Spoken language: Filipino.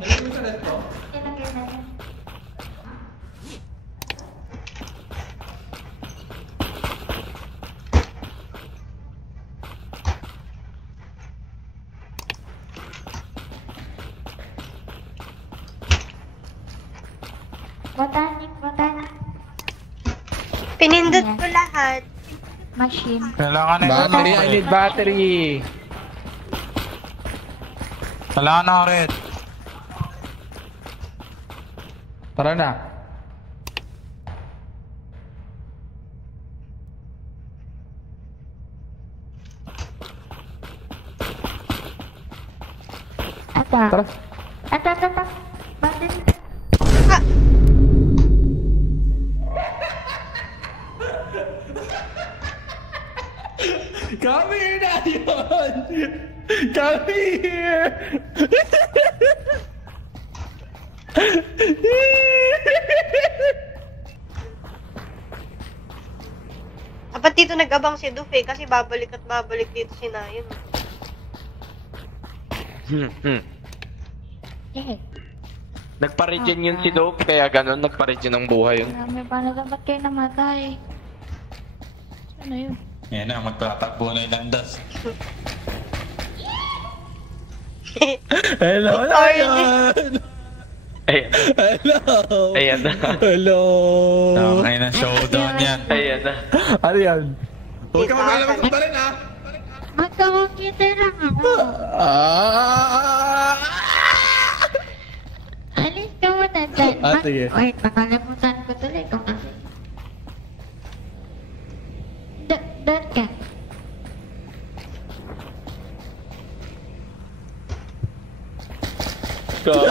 Nalagay mo sa net ko? Ilagay na yan. Botanic. Pinindot Ayan. ko lahat. Machine. Kailangan na Battery, I need battery. Kailangan na red. Tara na. Tara. Ata. Bakit? Come here na yun! Come here! Dapat dito nag-abang si Duf eh, kasi babalik at babalik dito si Nayon. Eh, Nagpa-regen yun si Dope, kaya ganun, nagpa-regen ang buhay yun. marami pa na dapat kayo namatay. Ano yun? Yan na, magtatakbo na yung landas. Hello, Lion! Ayan. Hello! Ayan na. Hello! Okay na, showdown yan. Ayan na. Ano yan? Huwag ka maglalabas ng barin ha! Magkakakita lang ako. Ah! Alis ka muna dyan. Sige. Wait, makalimutan ko tuloy kung ano. Doon ka. Gago.